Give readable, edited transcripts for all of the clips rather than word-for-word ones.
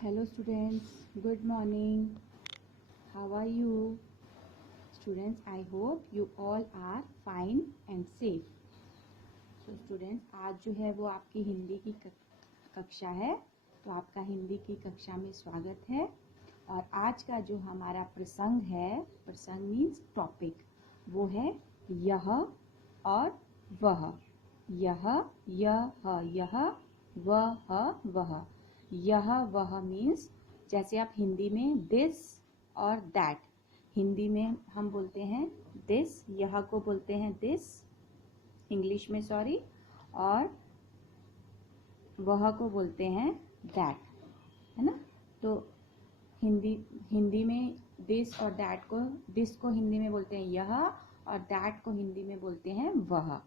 Hello students, good morning. How are you? Students, I hope you all are fine and safe. So students, आज जो है वो आपकी हिंदी की कक्षा है, तो आपका हिंदी की कक्षा में स्वागत है। और आज का जो हमारा प्रसंग है, प्रसंग मीन्स टॉपिक, वो है यह और वह। यह वह। यह वह मीन्स जैसे आप हिंदी में दिस और दैट, हिंदी में हम बोलते हैं दिस, यह को बोलते हैं दिस इंग्लिश में, सॉरी, और वह को बोलते हैं दैट, है ना। तो हिंदी में दिस और दैट को, दिस को हिंदी में बोलते हैं यह और दैट को हिंदी में बोलते हैं वह।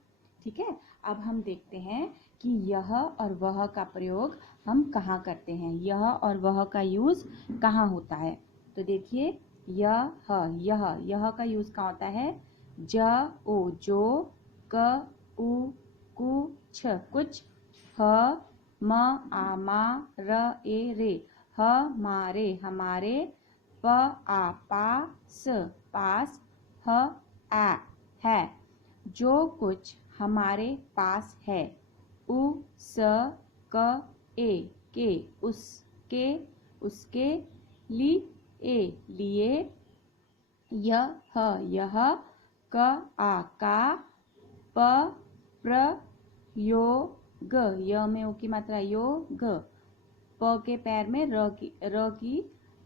ठीक है, अब हम देखते हैं कि यह और वह का प्रयोग हम कहाँ करते हैं, यह और वह का यूज कहाँ होता है। तो देखिए, यह का यूज कहाँ होता है, ज ओ जो, क उ कु छ कुछ, ह म आ मा र ए रे हमारे हमारे, प आ पा स पास, ह आ है जो कुछ हमारे पास है, उ स क ए के उसके उसके, ली ए लिए, यह क आ का, प प्र यो ग, य में ओ की मात्रा यो ग, प के पैर में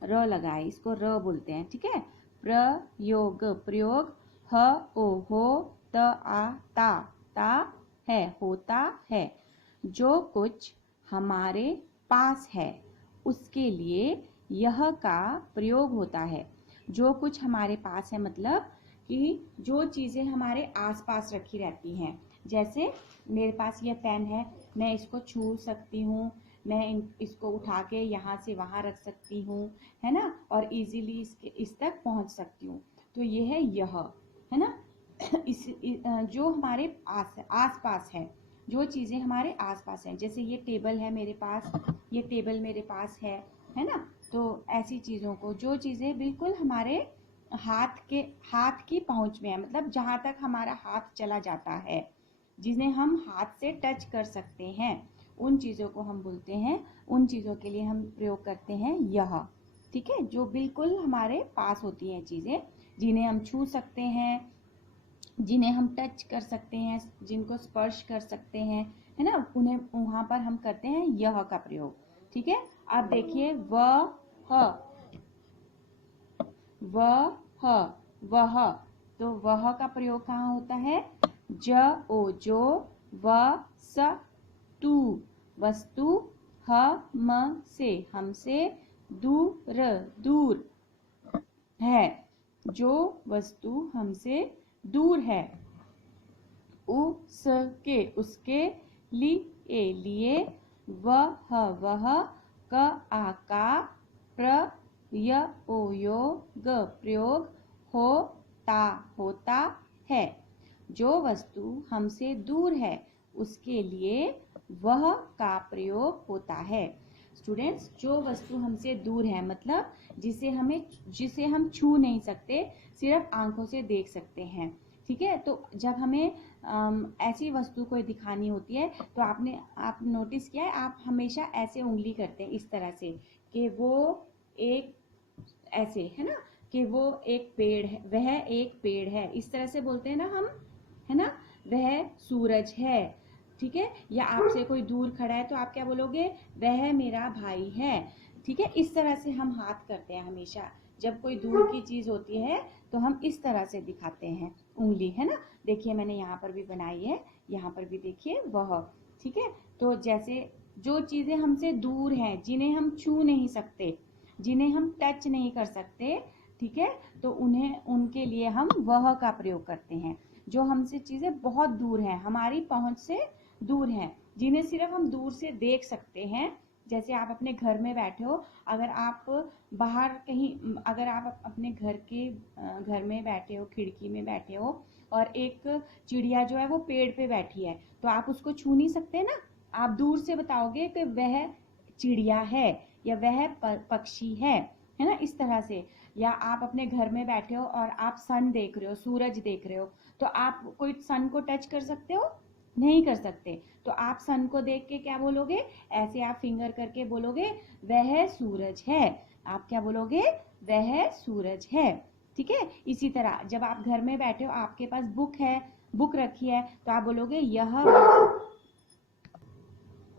र लगाए, इसको र बोलते हैं। ठीक है, प्रयोग प्रयोग, ह ओ हो, त आ ता है होता है, जो कुछ हमारे पास है उसके लिए यह का प्रयोग होता है। जो कुछ हमारे पास है मतलब कि जो चीजें हमारे आसपास रखी रहती हैं, जैसे मेरे पास यह पेन है, मैं इसको छू सकती हूँ, मैं इसको उठा के यहाँ से वहाँ रख सकती हूँ, है ना, और इजीली इस तक पहुँच सकती हूँ। तो ये है यह, है ना। जो हमारे आस पास है, जो चीज़ें हमारे आसपास हैं, जैसे ये टेबल है मेरे पास, ये टेबल मेरे पास है ना। तो ऐसी चीज़ों को, जो चीज़ें बिल्कुल हमारे हाथ की पहुँच में है, मतलब जहाँ तक हमारा हाथ चला जाता है, जिन्हें हम हाथ से टच कर सकते हैं, उन चीज़ों को हम बोलते हैं, उन चीज़ों के लिए हम प्रयोग करते हैं यह। ठीक है, जो बिल्कुल हमारे पास होती हैं चीज़ें, जिन्हें हम छू सकते हैं, जिन्हें हम टच कर सकते हैं, जिनको स्पर्श कर सकते हैं, है ना, उन्हें वहां पर हम करते हैं यह का प्रयोग। ठीक है, अब देखिए वह, तो वह का प्रयोग कहाँ होता है, ज ओ जो, व स तू वस्तु, ह म से हमसे, दूर है जो वस्तु हमसे दूर है, उसके उसके, लिए वह क आ का, य ओ यो ग प्रयोग, होता है। जो वस्तु हमसे दूर है उसके लिए वह का प्रयोग होता है। स्टूडेंट्स, जो वस्तु हमसे दूर है मतलब जिसे हम छू नहीं सकते, सिर्फ आंखों से देख सकते हैं। ठीक है, तो जब हमें ऐसी वस्तु को दिखानी होती है तो आप नोटिस किया है, आप हमेशा ऐसे उंगली करते हैं इस तरह से कि वो एक, ऐसे, है ना, कि वो एक पेड़ है, वह एक पेड़ है, इस तरह से बोलते हैं ना हम, है ना, वह सूरज है। ठीक है, या आपसे कोई दूर खड़ा है तो आप क्या बोलोगे, वह मेरा भाई है। ठीक है, इस तरह से हम हाथ करते हैं हमेशा, जब कोई दूर की चीज होती है तो हम इस तरह से दिखाते हैं उंगली, है ना। देखिए मैंने यहाँ पर भी बनाई है, यहाँ पर भी देखिए वह। ठीक है, तो जैसे जो चीजें हमसे दूर हैं, जिन्हें हम छू नहीं सकते, जिन्हें हम टच नहीं कर सकते, ठीक है, तो उनके लिए हम वह का प्रयोग करते हैं। जो हमसे चीजें बहुत दूर हैं, हमारी पहुंच से दूर हैं, जिन्हें सिर्फ हम दूर से देख सकते हैं, जैसे आप अपने घर में बैठे हो, अगर आप बाहर कहीं, अगर आप अपने घर में बैठे हो, खिड़की में बैठे हो, और एक चिड़िया जो है वो पेड़ पे बैठी है, तो आप उसको छू नहीं सकते ना, आप दूर से बताओगे कि वह चिड़िया है, या वह पक्षी है ना, इस तरह से। या आप अपने घर में बैठे हो और आप सन देख रहे हो, सूरज देख रहे हो, तो आप कोई सन को टच कर सकते हो? नहीं कर सकते। तो आप सन को देख के क्या बोलोगे? ऐसे आप फिंगर करके बोलोगे वह सूरज है। आप क्या बोलोगे? वह सूरज है। ठीक है। इसी तरह जब आप घर में बैठे हो, आपके पास बुक है, बुक रखी है, तो आप बोलोगे यह।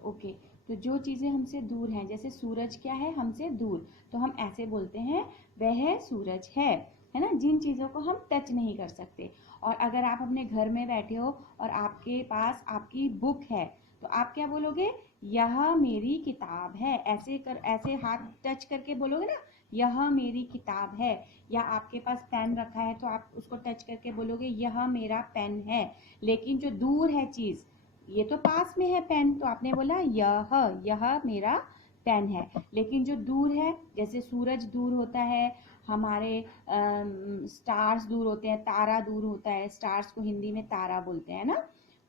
ओके। तो जो चीजें हमसे दूर हैं, जैसे सूरज क्या है? हमसे दूर, तो हम ऐसे बोलते हैं वह सूरज है ना, जिन चीजों को हम टच नहीं कर सकते। और अगर आप अपने घर में बैठे हो और आपके पास आपकी बुक है, तो आप क्या बोलोगे? यह मेरी किताब है। ऐसे हाथ टच करके बोलोगे ना, यह मेरी किताब है। या आपके पास पेन रखा है, तो आप उसको टच करके बोलोगे यह मेरा पेन है। लेकिन जो दूर है चीज, ये तो पास में है पेन, तो आपने बोला यह मेरा पेन है। लेकिन जो दूर है, जैसे सूरज दूर होता है, हमारे स्टार्स दूर होते हैं, तारा दूर होता है, स्टार्स को हिंदी में तारा बोलते हैं ना,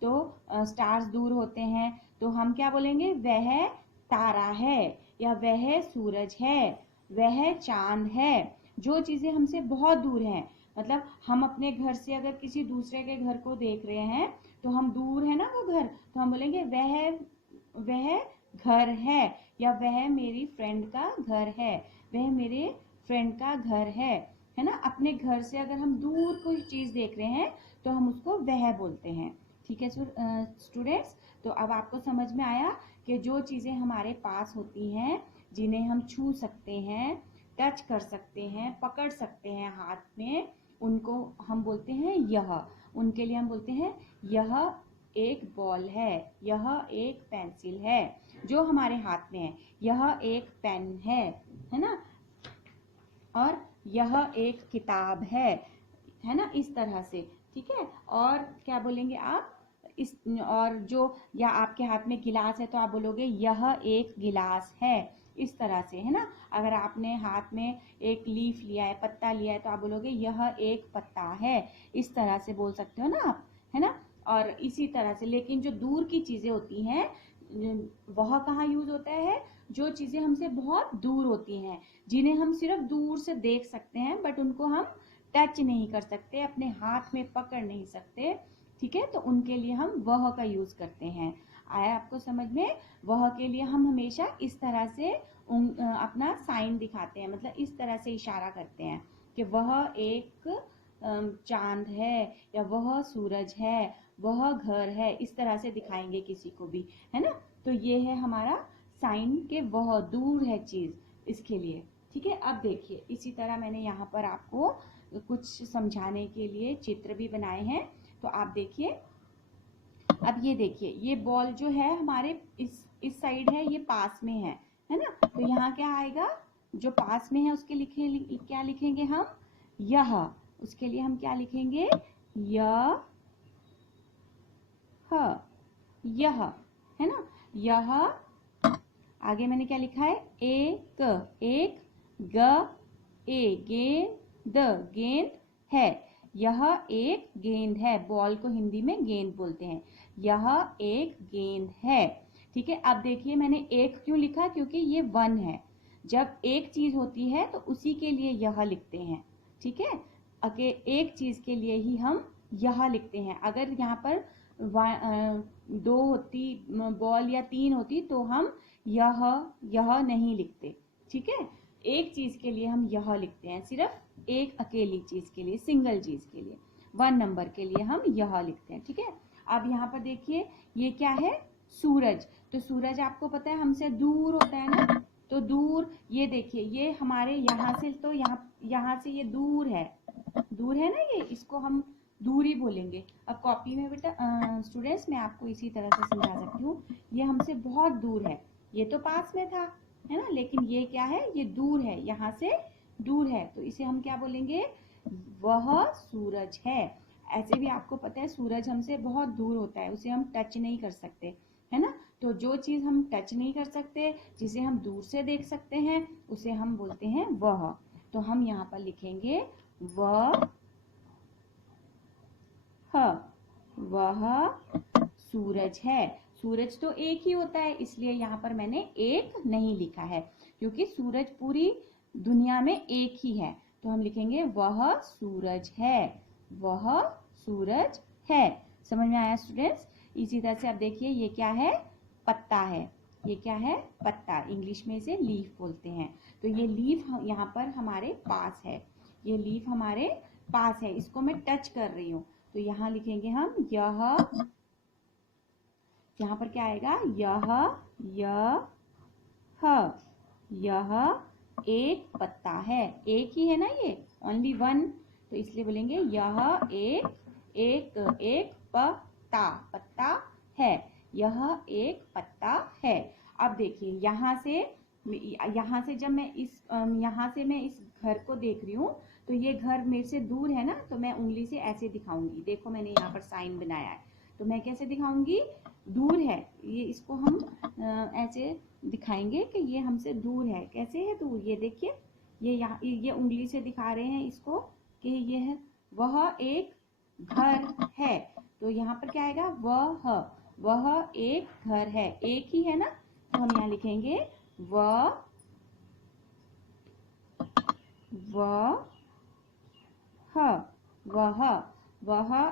तो स्टार्स दूर होते हैं, तो हम क्या बोलेंगे? वह तारा है, या वह सूरज है, वह चांद है। जो चीजें हमसे बहुत दूर हैं, मतलब हम अपने घर से अगर किसी दूसरे के घर को देख रहे हैं, तो हम दूर है ना वो घर, तो हम बोलेंगे वह घर है, या वह मेरी फ्रेंड का घर है, वह मेरे फ्रेंड का घर है ना। अपने घर से अगर हम दूर कोई चीज देख रहे हैं, तो हम उसको वह बोलते हैं। ठीक है स्टूडेंट्स। तो अब आपको समझ में आया कि जो चीजें हमारे पास होती हैं, जिन्हें हम छू सकते हैं, टच कर सकते हैं, पकड़ सकते हैं हाथ में, उनको हम बोलते हैं यह। उनके लिए हम बोलते हैं यह एक बॉल है, यह एक पेंसिल है, जो हमारे हाथ में है। यह एक पेन है ना, और यह एक किताब है ना, इस तरह से। ठीक है। और क्या बोलेंगे आप? इस और जो, या आपके हाथ में गिलास है, तो आप बोलोगे यह एक गिलास है, इस तरह से, है ना। अगर आपने हाथ में एक लीफ लिया है, पत्ता लिया है, तो आप बोलोगे यह एक पत्ता है, इस तरह से बोल सकते हो ना आप, है ना। और इसी तरह से, लेकिन जो दूर की चीजें होती हैं, वह कहाँ यूज होता है? जो चीजें हमसे बहुत दूर होती हैं, जिन्हें हम सिर्फ दूर से देख सकते हैं, बट उनको हम टच नहीं कर सकते, अपने हाथ में पकड़ नहीं सकते। ठीक है। तो उनके लिए हम वह का यूज करते हैं। आया आपको समझ में? वह के लिए हम हमेशा इस तरह से अपना साइन दिखाते हैं, मतलब इस तरह से इशारा करते हैं कि वह एक चांद है, या वह सूरज है, वह घर है, इस तरह से दिखाएंगे किसी को भी, है ना। तो ये है हमारा साइन के वह दूर है चीज, इसके लिए। ठीक है। अब देखिए, इसी तरह मैंने यहाँ पर आपको कुछ समझाने के लिए चित्र भी बनाए हैं, तो आप देखिए। अब ये देखिए, ये बॉल जो है हमारे इस साइड है, ये पास में है ना। तो यहाँ क्या आएगा? जो पास में है उसके क्या लिखेंगे हम? यह। उसके लिए हम क्या लिखेंगे? यह, यह, है ना। यह। आगे मैंने क्या लिखा है? एक गेंद, गेंद है। यह एक गेंद है। बॉल को हिंदी में गेंद बोलते हैं। यह एक गेंद है। ठीक है। अब देखिए, मैंने एक क्यों लिखा? क्योंकि ये वन है। जब एक चीज होती है, तो उसी के लिए यह लिखते हैं। ठीक है। एक चीज के लिए ही हम यह लिखते हैं। अगर यहाँ पर दो होती बॉल या तीन होती, तो हम यह नहीं लिखते। ठीक है। एक चीज के लिए हम यह लिखते हैं, सिर्फ एक अकेली चीज के लिए, सिंगल चीज के लिए, वन नंबर के लिए हम यह लिखते हैं। ठीक है। अब यहाँ पर देखिए, ये क्या है? सूरज। तो सूरज आपको पता है हमसे दूर होता है ना, तो दूर, ये देखिए, ये हमारे यहाँ से, तो यहाँ से ये दूर है, दूर है ना, ये, इसको हम दूरी बोलेंगे। अब कॉपी में बेटा स्टूडेंट्स, मैं आपको इसी तरह से समझा सकती हूँ। ये हमसे बहुत दूर है, ये तो पास में था, है ना, लेकिन ये क्या है? ये दूर है, यहाँ से दूर है, तो इसे हम क्या बोलेंगे? वह सूरज है। ऐसे भी आपको पता है, सूरज हमसे बहुत दूर होता है, उसे हम टच नहीं कर सकते, है ना। तो जो चीज हम टच नहीं कर सकते, जिसे हम दूर से देख सकते हैं, उसे हम बोलते हैं वह। तो हम यहाँ पर लिखेंगे वह सूरज है। सूरज तो एक ही होता है, इसलिए यहाँ पर मैंने एक नहीं लिखा है, क्योंकि सूरज पूरी दुनिया में एक ही है। तो हम लिखेंगे वह सूरज है, वह सूरज है। समझ में आया स्टूडेंट्स? इसी तरह से आप देखिए, ये क्या है? पत्ता है। ये क्या है? पत्ता। इंग्लिश में इसे लीफ बोलते हैं। तो ये लीफ यहाँ पर हमारे पास है, ये लीफ हमारे पास है, इसको मैं टच कर रही हूँ। तो यहाँ लिखेंगे हम यह, यहाँ पर क्या आएगा? यह एक पत्ता है। एक ही है ना, ये ओनली वन, तो इसलिए बोलेंगे यह एक पत्ता है। यह एक पत्ता है। अब देखिए, यहाँ से जब मैं यहाँ से मैं इस घर को देख रही हूँ, तो ये घर मेरे से दूर है ना, तो मैं उंगली से ऐसे दिखाऊंगी। देखो मैंने यहाँ पर साइन बनाया है, तो मैं कैसे दिखाऊंगी? दूर है ये, इसको हम ऐसे दिखाएंगे कि ये हमसे दूर है। कैसे है दूर? ये देखिए, ये उंगली से दिखा रहे हैं इसको कि ये है, वह एक घर है। तो यहाँ पर क्या आएगा? वह एक घर है। एक ही है ना, तो हम यहाँ लिखेंगे वह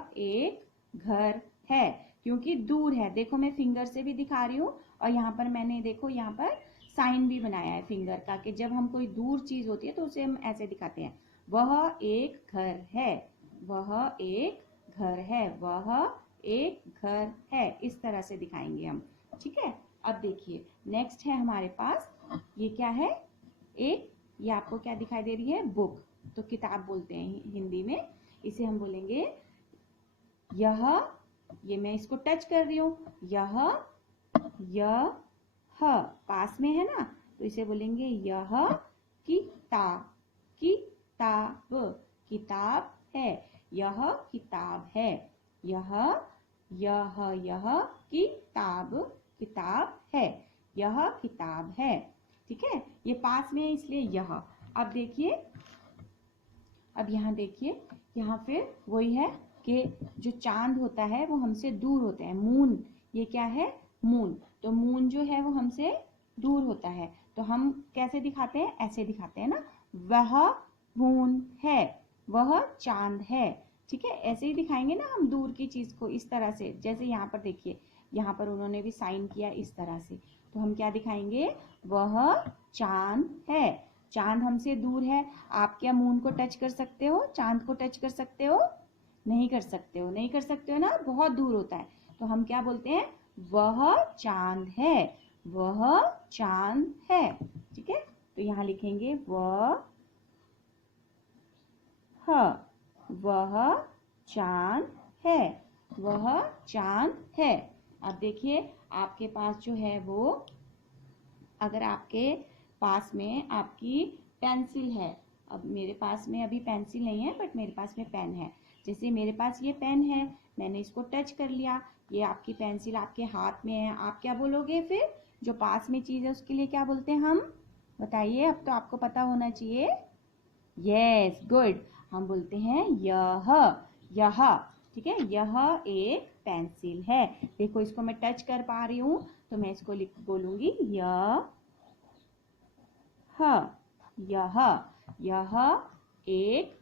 एक घर है, क्योंकि दूर है। देखो मैं फिंगर से भी दिखा रही हूँ, और यहाँ पर मैंने देखो यहाँ पर साइन भी बनाया है फिंगर का, कि जब हम कोई दूर चीज होती है तो उसे हम ऐसे दिखाते हैं, वह एक घर है, वह एक घर है, वह एक घर है। इस तरह से दिखाएंगे हम, ठीक है? अब देखिए नेक्स्ट है हमारे पास, ये क्या है? ये आपको क्या दिखाई दे रही है? बुक। तो किताब बोलते हैं हिंदी में, इसे हम बोलेंगे ये मैं इसको टच कर रही हूँ, यह पास में है ना, तो इसे बोलेंगे यह किताब है, यह किताब है, यह किताब है, यह किताब है। ठीक है, ये पास में है इसलिए यह। अब देखिए, अब यहाँ देखिए, यहाँ फिर वही है कि जो चांद होता है वो हमसे दूर होता है। मून, ये क्या है? मून। तो मून जो है वो हमसे दूर होता है, तो हम कैसे दिखाते हैं? ऐसे दिखाते हैं ना, वह मून है, वह चांद है। ठीक है, ऐसे ही दिखाएंगे ना हम दूर की चीज को, इस तरह से। जैसे यहाँ पर देखिए, यहाँ पर उन्होंने भी साइन किया इस तरह से, तो हम क्या दिखाएंगे? वह चांद है। चांद हमसे दूर है। आप क्या मून को टच कर सकते हो? चांद को टच कर सकते हो? नहीं कर सकते हो, नहीं कर सकते हो ना, बहुत दूर होता है। तो हम क्या बोलते हैं? वह चांद है, वह चांद है। ठीक है, तो यहाँ लिखेंगे वह चांद है, वह चांद है। अब देखिए, आपके पास जो है वो, अगर आपके पास में आपकी पेंसिल है, अब मेरे पास में अभी पेंसिल नहीं है, बट मेरे पास में पेन है। जैसे मेरे पास ये पेन है, मैंने इसको टच कर लिया, ये आपकी पेंसिल आपके हाथ में है, आप क्या बोलोगे फिर? जो पास में चीज है उसके लिए क्या बोलते हैं हम? बताइए, अब तो आपको पता होना चाहिए। Yes, good. हम बोलते हैं यह। ठीक है, यह एक पेंसिल है। देखो इसको मैं टच कर पा रही हूँ, तो मैं इसको बोलूंगी यह एक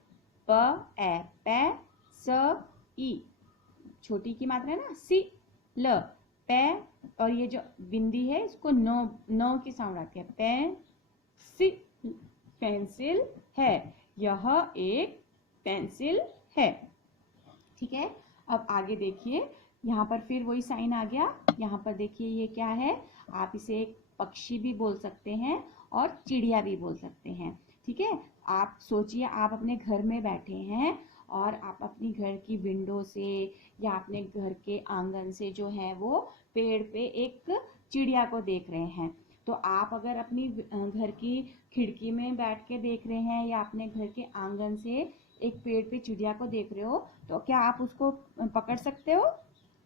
छोटी की मात्रा है ना, सी ल पे, और ये जो बिंदी है इसको नो की साउंड आती है, पेंसिल है, यह एक पेंसिल है। ठीक है, अब आगे देखिए, यहाँ पर फिर वही साइन आ गया। यहाँ पर देखिए ये क्या है? आप इसे एक पक्षी भी बोल सकते हैं और चिड़िया भी बोल सकते हैं। ठीक है, आप सोचिए, आप अपने घर में बैठे हैं और आप अपनी घर की विंडो से या अपने घर के आंगन से जो है वो पेड़ पे एक चिड़िया को देख रहे हैं। तो आप अगर अपनी घर की खिड़की में बैठ के देख रहे हैं या अपने घर के आंगन से एक पेड़ पे चिड़िया को देख रहे हो, तो क्या आप उसको पकड़ सकते हो?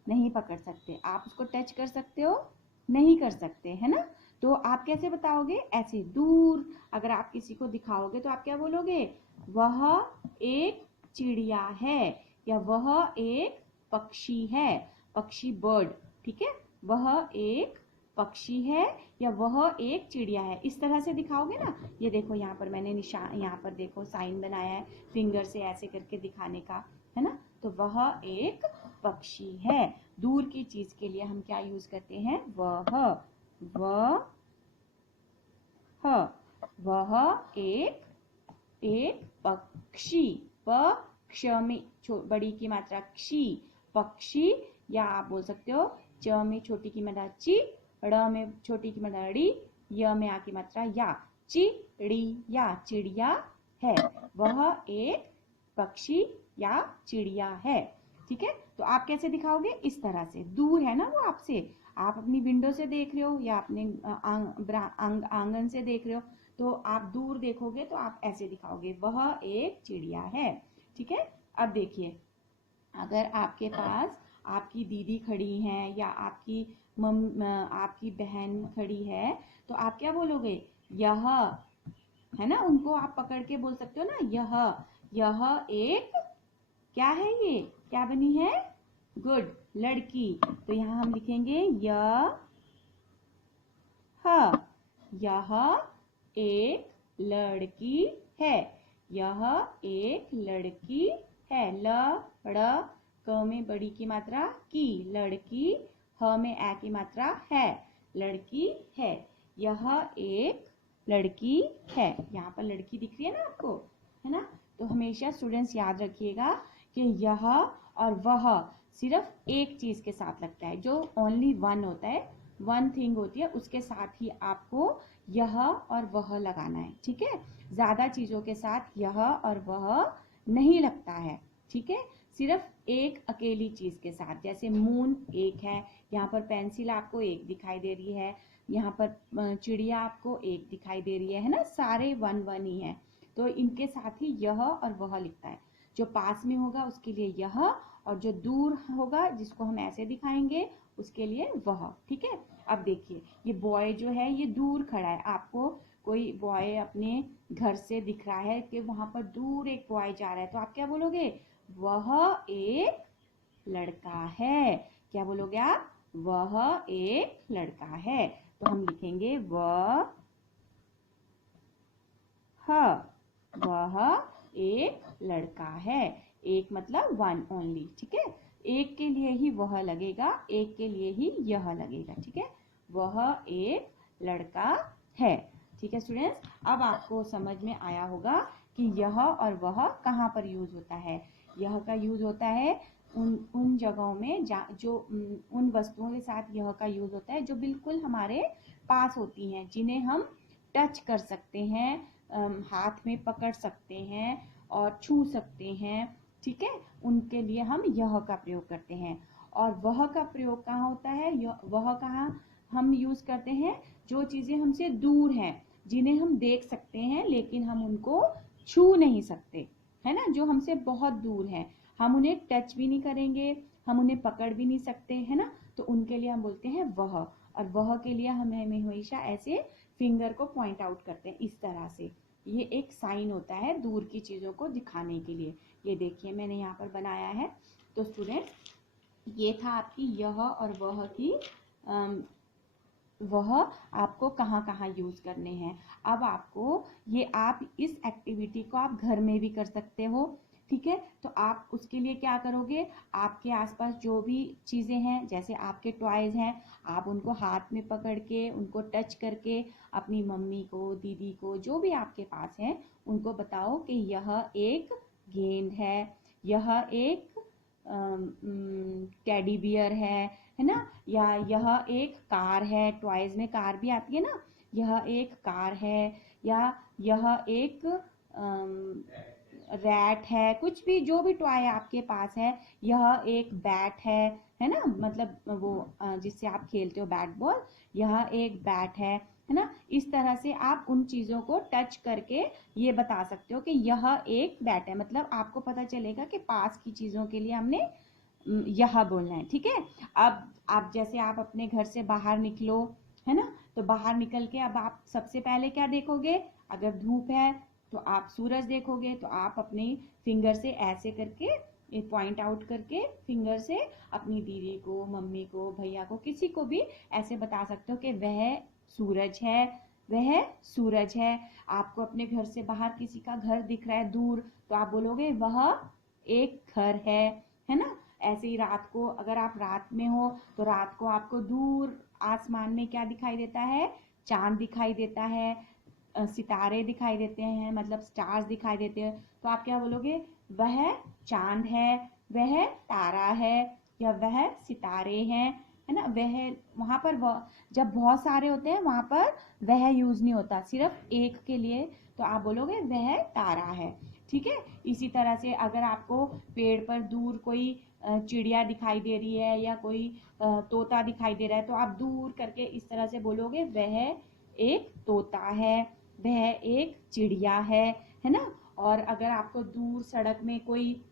नहीं पकड़ सकते। आप उसको टच कर सकते हो? नहीं कर सकते, है ना? तो आप कैसे बताओगे? ऐसे दूर अगर आप किसी को दिखाओगे तो आप क्या बोलोगे? वह एक चिड़िया है, या वह एक पक्षी है, पक्षी, बर्ड। ठीक है, वह एक पक्षी है या वह एक चिड़िया है, इस तरह से दिखाओगे ना। ये देखो यहाँ पर मैंने निशान, यहाँ पर देखो साइन बनाया है फिंगर से ऐसे करके दिखाने का, है ना। तो वह एक पक्षी है। दूर की चीज के लिए हम क्या यूज करते हैं, वह एक पक्षी, पक्ष में बड़ी की मात्रा क्षी, पक्षी, या आप बोल सकते हो च में छोटी की मात्रा ची, ड़ में छोटी की मात्रा ड़ी, य में आ की मात्रा या, चिड़िया, चिड़िया है। वह एक पक्षी या चिड़िया है। ठीक है, तो आप कैसे दिखाओगे, इस तरह से। दूर है ना वो आपसे, आप अपनी विंडो से देख रहे हो या अपने आंगन से देख रहे हो, तो आप दूर देखोगे तो आप ऐसे दिखाओगे, वह एक चिड़िया है। ठीक है, अब देखिए, अगर आपके पास आपकी दीदी खड़ी हैं या आपकी बहन खड़ी है, तो आप क्या बोलोगे, यह, है ना। उनको आप पकड़ के बोल सकते हो ना, यह एक, क्या है, ये क्या बनी है, गुड, लड़की। तो यहाँ हम लिखेंगे यह एक लड़की है, यह एक लड़की है। ल क में बड़ी की मात्रा की, लड़की, ह में ए की मात्रा है, लड़की है, यह एक लड़की है। यहाँ पर लड़की दिख रही है ना आपको, है ना। तो हमेशा स्टूडेंट्स याद रखिएगा कि यह और वह सिर्फ एक चीज के साथ लगता है, जो ओनली वन होता है, वन थिंग होती है, उसके साथ ही आपको यह और वह लगाना है। ठीक है, ज्यादा चीजों के साथ यह और वह नहीं लगता है। ठीक है, सिर्फ एक अकेली चीज के साथ, जैसे मून एक है, यहाँ पर पेंसिल आपको एक दिखाई दे रही है, यहाँ पर चिड़िया आपको एक दिखाई दे रही है ना, सारे वन वन ही है। तो इनके साथ ही यह और वह लिखता है। जो पास में होगा उसके लिए यह, और जो दूर होगा जिसको हम ऐसे दिखाएंगे उसके लिए वह। ठीक है, अब देखिए, ये बॉय जो है ये दूर खड़ा है, आपको कोई बॉय अपने घर से दिख रहा है कि वहां पर दूर एक बॉय जा रहा है, तो आप क्या बोलोगे, वह एक लड़का है। क्या बोलोगे आप, वह एक लड़का है। तो हम लिखेंगे वह एक लड़का है। एक मतलब वन ओनली। ठीक है, एक के लिए ही वह लगेगा, एक के लिए ही यह लगेगा। ठीक है, वह एक लड़का है। ठीक है स्टूडेंट्स, अब आपको समझ में आया होगा कि यह और वह कहाँ पर यूज होता है। यह का यूज होता है उन जगहों में जो उन वस्तुओं के साथ यह का यूज होता है जो बिल्कुल हमारे पास होती हैं, जिन्हें हम टच कर सकते हैं, हाथ में पकड़ सकते हैं और छू सकते हैं। ठीक है, उनके लिए हम यह का प्रयोग करते हैं। और वह का प्रयोग कहाँ होता है, वह कहाँ हम यूज करते हैं, जो चीजें हमसे दूर हैं, जिन्हें हम देख सकते हैं लेकिन हम उनको छू नहीं सकते, है ना, जो हमसे बहुत दूर है, हम उन्हें टच भी नहीं करेंगे, हम उन्हें पकड़ भी नहीं सकते, है ना। तो उनके लिए हम बोलते हैं वह। और वह के लिए हमें हमेशा ऐसे फिंगर को पॉइंट आउट करते हैं, इस तरह से। ये एक साइन होता है दूर की चीजों को दिखाने के लिए। ये देखिए मैंने यहाँ पर बनाया है। तो स्टूडेंट, ये था आपकी यह और वह की वह आपको कहाँ कहाँ यूज करने हैं। अब आपको ये, आप इस एक्टिविटी को आप घर में भी कर सकते हो। ठीक है, तो आप उसके लिए क्या करोगे, आपके आसपास जो भी चीजें हैं, जैसे आपके टॉयज हैं, आप उनको हाथ में पकड़ के, उनको टच करके अपनी मम्मी को, दीदी को, जो भी आपके पास है, उनको बताओ कि यह एक गेंद है, यह एक टेडी बियर है ना, या यह एक कार है, टॉयज में कार भी आती है ना, यह एक कार है, या यह एक रैट है, कुछ भी, जो भी टॉय आपके पास है, यह एक बैट है ना, मतलब वो जिससे आप खेलते हो बैट बॉल, यह एक बैट है ना। इस तरह से आप उन चीजों को टच करके ये बता सकते हो कि यह एक बैट है, मतलब आपको पता चलेगा कि पास की चीजों के लिए हमने यह बोलना है। ठीक है, अब आप जैसे आप अपने घर से बाहर निकलो, है ना, तो बाहर निकल के अब आप सबसे पहले क्या देखोगे, अगर धूप है तो आप सूरज देखोगे, तो आप अपने फिंगर से ऐसे करके ये पॉइंट आउट करके फिंगर से अपनी दीदी को, मम्मी को, भैया को, किसी को भी ऐसे बता सकते हो कि वह सूरज है, वह सूरज है। आपको अपने घर से बाहर किसी का घर दिख रहा है दूर, तो आप बोलोगे वह एक घर है ना। ऐसे ही रात को, अगर आप रात में हो तो रात को आपको दूर आसमान में क्या दिखाई देता है? चांद दिखाई देता है, सितारे दिखाई देते हैं, मतलब स्टार्स दिखाई देते हैं। तो आप क्या बोलोगे? वह चांद है, वह तारा है, या वह सितारे हैं, है ना। वह, वहां पर जब बहुत सारे होते हैं वहां पर वह यूज नहीं होता, सिर्फ एक के लिए, तो आप बोलोगे वह तारा है। ठीक है। इसी तरह से अगर आपको पेड़ पर दूर कोई चिड़िया दिखाई दे रही है या कोई तोता दिखाई दे रहा है, तो आप दूर करके इस तरह से बोलोगे वह एक तोता है, वह एक चिड़िया है ना। और अगर आपको दूर सड़क में कोई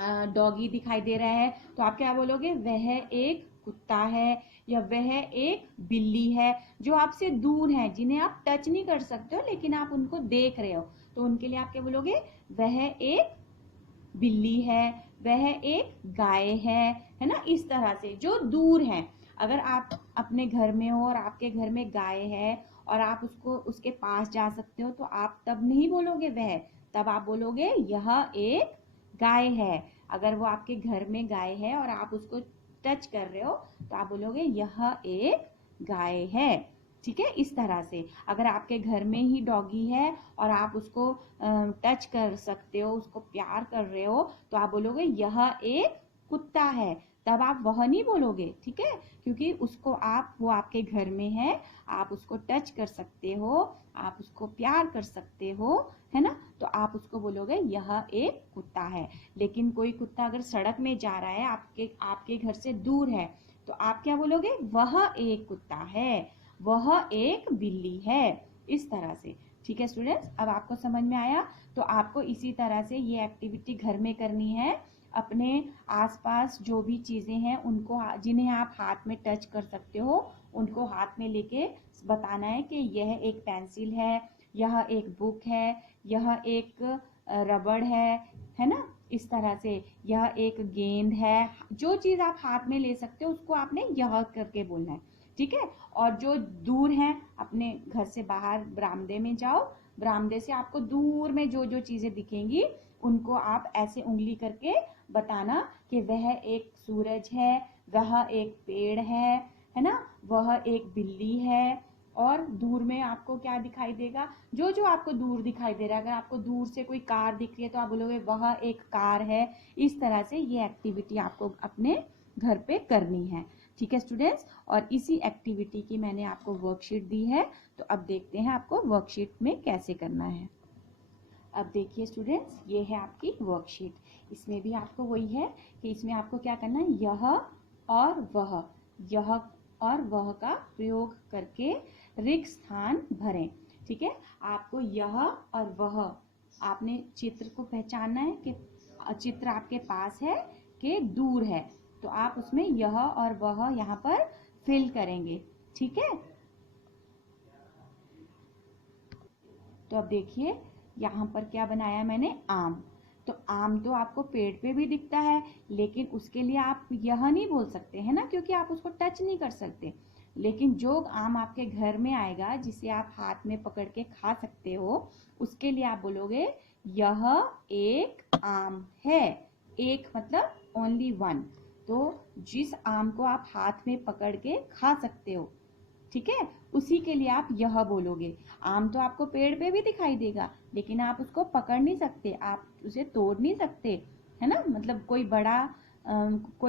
डॉगी दिखाई दे रहा है, तो आप क्या बोलोगे? वह एक कुत्ता है, या वह एक बिल्ली है। जो आपसे दूर है, जिन्हें आप टच नहीं कर सकते हो लेकिन आप उनको देख रहे हो, तो उनके लिए आप क्या बोलोगे? वह एक बिल्ली है, वह एक गाय है ना। इस तरह से जो दूर है, अगर आप अपने घर में हो और आपके घर में गाय है और आप उसको उसके पास जा सकते हो, तो आप तब नहीं बोलोगे वह, तब आप बोलोगे यह एक गाय है। अगर वो आपके घर में गाय है और आप उसको टच कर रहे हो, तो आप बोलोगे यह एक गाय है। ठीक है। इस तरह से अगर आपके घर में ही डॉगी है और आप उसको टच कर सकते हो, उसको प्यार कर रहे हो, तो आप बोलोगे यह एक कुत्ता है, तब आप वह नहीं बोलोगे। ठीक है। क्योंकि उसको आप, वो आपके घर में है, आप उसको टच कर सकते हो, आप उसको प्यार कर सकते हो, है ना। तो आप उसको बोलोगे यह एक कुत्ता है। लेकिन कोई कुत्ता अगर सड़क में जा रहा है, आपके आपके घर से दूर है, तो आप क्या बोलोगे? वह एक कुत्ता है, वह एक बिल्ली है। इस तरह से। ठीक है स्टूडेंट्स, अब आपको समझ में आया। तो आपको इसी तरह से ये एक्टिविटी घर में करनी है। अपने आसपास जो भी चीजें हैं उनको, जिन्हें आप हाथ में टच कर सकते हो, उनको हाथ में लेके बताना है कि यह एक पेंसिल है, यह एक बुक है, यह एक रबड़ है ना। इस तरह से यह एक गेंद है। जो चीज आप हाथ में ले सकते हो उसको आपने यह करके बोलना है। ठीक है। और जो दूर है, अपने घर से बाहर बरामदे में जाओ, बरामदे से आपको दूर में जो जो चीजें दिखेंगी उनको आप ऐसे उंगली करके बताना कि वह एक सूरज है, वह एक पेड़ है ना, वह एक बिल्ली है। और दूर में आपको क्या दिखाई देगा? जो जो आपको दूर दिखाई दे रहा है। अगर आपको दूर से कोई कार दिख रही है तो आप बोलोगे वह एक कार है। इस तरह से ये एक्टिविटी आपको अपने घर पे करनी है। ठीक है स्टूडेंट्स, और इसी एक्टिविटी की मैंने आपको वर्कशीट दी है। तो अब देखते हैं आपको वर्कशीट में कैसे करना है। अब देखिए स्टूडेंट्स, ये है आपकी वर्कशीट। इसमें भी आपको वही है कि इसमें आपको क्या करना है? यह और वह का प्रयोग करके रिक्त स्थान भरें। ठीक है। आपको यह और वह, आपने चित्र को पहचानना है कि चित्र आपके पास है कि दूर है, तो आप उसमें यह और वह यहाँ पर फिल करेंगे। ठीक है। तो अब देखिए यहाँ पर क्या बनाया मैंने? आम। तो आम तो आपको पेड़ पे भी दिखता है, लेकिन उसके लिए आप यह नहीं बोल सकते, है ना, क्योंकि आप उसको टच नहीं कर सकते। लेकिन जो आम आपके घर में आएगा, जिसे आप हाथ में पकड़ के खा सकते हो, उसके लिए आप बोलोगे यह एक आम है। एक मतलब ओनली वन। तो जिस आम को आप हाथ में पकड़ के खा सकते हो, ठीक है, उसी के लिए आप यह बोलोगे। आम तो आपको पेड़ पे भी दिखाई देगा, लेकिन आप उसको पकड़ नहीं सकते, आप उसे तोड़ नहीं सकते, है ना। मतलब कोई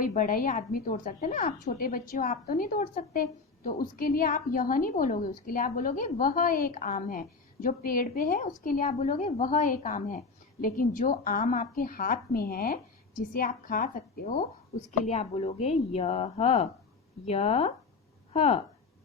बड़ा ही आदमी तोड़ सकते ना, आप छोटे बच्चे हो, आप तो नहीं तोड़ सकते। तो उसके लिए आप यह नहीं बोलोगे, उसके लिए आप बोलोगे वह एक आम है। जो पेड़ पे है उसके लिए आप बोलोगे वह एक आम है। लेकिन जो आम आपके हाथ में है, जिसे आप खा सकते हो, उसके लिए आप बोलोगे यह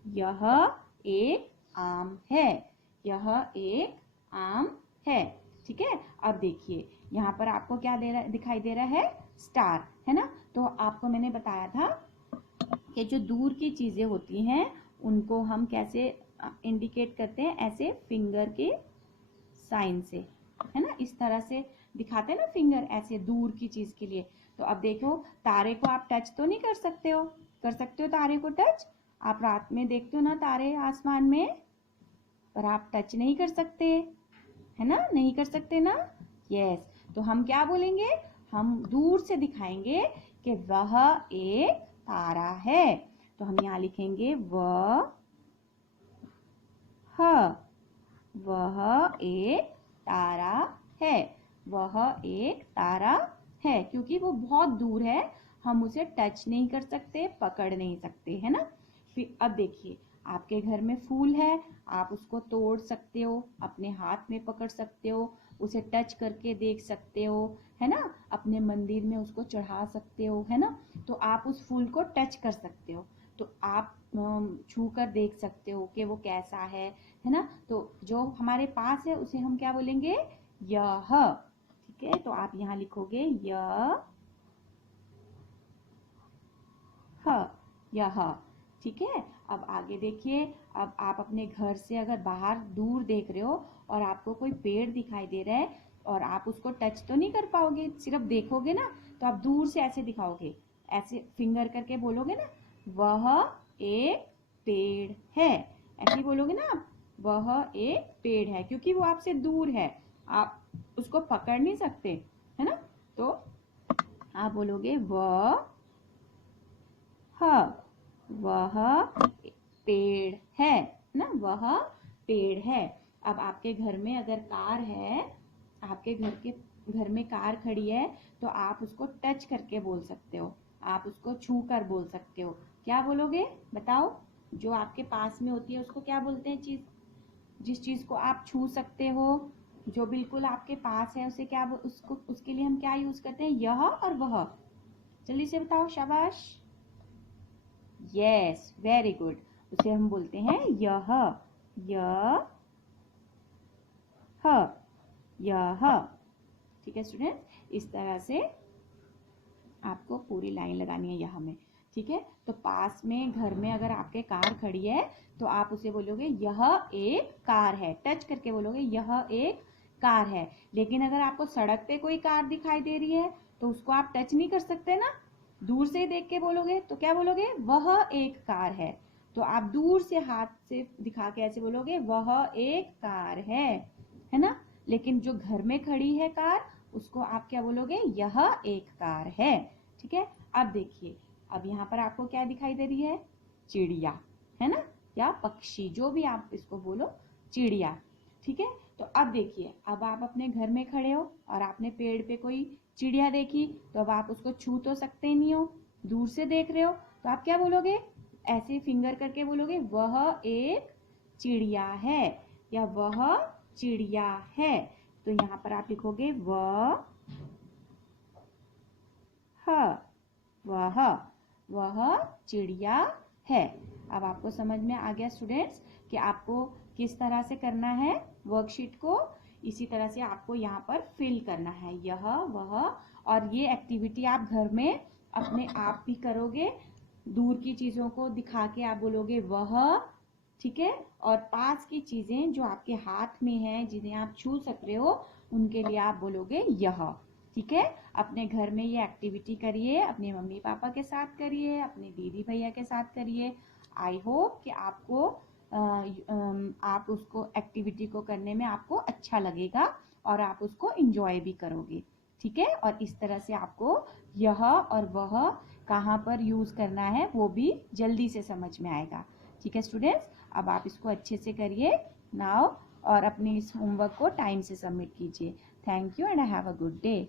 यह एक आम है, यह एक आम है। ठीक है। अब देखिए यहाँ पर आपको क्या दिखाई दे रहा है? स्टार, है ना। तो आपको मैंने बताया था कि जो दूर की चीजें होती हैं उनको हम कैसे इंडिकेट करते हैं? ऐसे फिंगर के साइन से, है ना। इस तरह से दिखाते हैं ना फिंगर ऐसे दूर की चीज के लिए। तो अब देखो तारे को आप टच तो नहीं कर सकते हो, कर सकते हो तारे को टच? आप रात में देखते हो ना तारे आसमान में, पर आप टच नहीं कर सकते, है ना, नहीं कर सकते ना। यस, तो हम क्या बोलेंगे, हम दूर से दिखाएंगे कि वह एक तारा है। तो हम यहाँ लिखेंगे वह एक तारा है, वह एक तारा है, क्योंकि वो बहुत दूर है, हम उसे टच नहीं कर सकते, पकड़ नहीं सकते, है ना। फिर अब देखिए आपके घर में फूल है, आप उसको तोड़ सकते हो, अपने हाथ में पकड़ सकते हो, उसे टच करके देख सकते हो, है ना, अपने मंदिर में उसको चढ़ा सकते हो, है ना। तो आप उस फूल को टच कर सकते हो, तो आप छू कर देख सकते हो कि वो कैसा है ना। तो जो हमारे पास है उसे हम क्या बोलेंगे, यह। ठीक है, तो आप यहाँ लिखोगे यह। ठीक है, अब आगे देखिए, अब आप अपने घर से अगर बाहर दूर देख रहे हो और आपको कोई पेड़ दिखाई दे रहा है और आप उसको टच तो नहीं कर पाओगे, सिर्फ देखोगे ना, तो आप दूर से ऐसे दिखाओगे, ऐसे फिंगर करके बोलोगे ना, वह एक पेड़ है, ऐसे बोलोगे ना आप, वह एक पेड़ है, क्योंकि वो आपसे दूर है, आप उसको पकड़ नहीं सकते, है ना। तो आप बोलोगे वह पेड़ है ना, वह पेड़ है। अब आपके घर में अगर कार है, आपके घर में कार खड़ी है, तो आप उसको टच करके बोल सकते हो, आप उसको छू कर बोल सकते हो। क्या बोलोगे बताओ? जो आपके पास में होती है उसको क्या बोलते हैं, चीज, जिस चीज को आप छू सकते हो, जो बिल्कुल आपके पास है, उसे क्या, उसको, उसके लिए हम क्या यूज करते हैं, यह और वह। जल्दी से बताओ, शाबाश। यस, वेरी गुड, उसे हम बोलते हैं यह, यह। ठीक है स्टूडेंट, इस तरह से आपको पूरी लाइन लगानी है यहाँ में। ठीक है, तो पास में घर में अगर आपके कार खड़ी है तो आप उसे बोलोगे यह एक कार है, टच करके बोलोगे यह एक कार है। लेकिन अगर आपको सड़क पे कोई कार दिखाई दे रही है तो उसको आप टच नहीं कर सकते ना, दूर से ही देख के बोलोगे, तो क्या बोलोगे, वह एक कार है। तो आप दूर से हाथ से दिखा के ऐसे बोलोगे वह एक कार है ना। लेकिन जो घर में खड़ी है कार, उसको आप क्या बोलोगे, यह एक कार है। ठीक है, अब देखिए, अब यहाँ पर आपको क्या दिखाई दे रही है, चिड़िया, है ना, या पक्षी, जो भी आप इसको बोलो, चिड़िया। ठीक है, तो अब देखिए, अब आप अपने घर में खड़े हो और आपने पेड़ पे कोई चिड़िया देखी, तो अब आप उसको छू तो सकते नहीं हो, दूर से देख रहे हो, तो आप क्या बोलोगे, ऐसे फिंगर करके बोलोगे वह एक चिड़िया है, या वह चिड़िया है। तो यहाँ पर आप लिखोगे वह चिड़िया है। अब आपको समझ में आ गया स्टूडेंट्स कि आपको किस तरह से करना है वर्कशीट को, इसी तरह से आपको यहाँ पर फिल करना है, यह वह। और ये एक्टिविटी आप घर में अपने आप भी करोगे, दूर की चीजों को दिखा के आप बोलोगे वह। ठीक है, और पास की चीजें जो आपके हाथ में है, जिन्हें आप छू सक रहे हो, उनके लिए आप बोलोगे यह। ठीक है, अपने घर में ये एक्टिविटी करिए, अपने मम्मी पापा के साथ करिए, अपने दीदी भैया के साथ करिए। आई होप कि आपको आप उसको एक्टिविटी को करने में आपको अच्छा लगेगा और आप उसको इंजॉय भी करोगे। ठीक है, और इस तरह से आपको यह और वह कहाँ पर यूज करना है वो भी जल्दी से समझ में आएगा। ठीक है स्टूडेंट्स, अब आप इसको अच्छे से करिए नाउ, और अपने इस होमवर्क को टाइम से सबमिट कीजिए। Thank you and have a good day.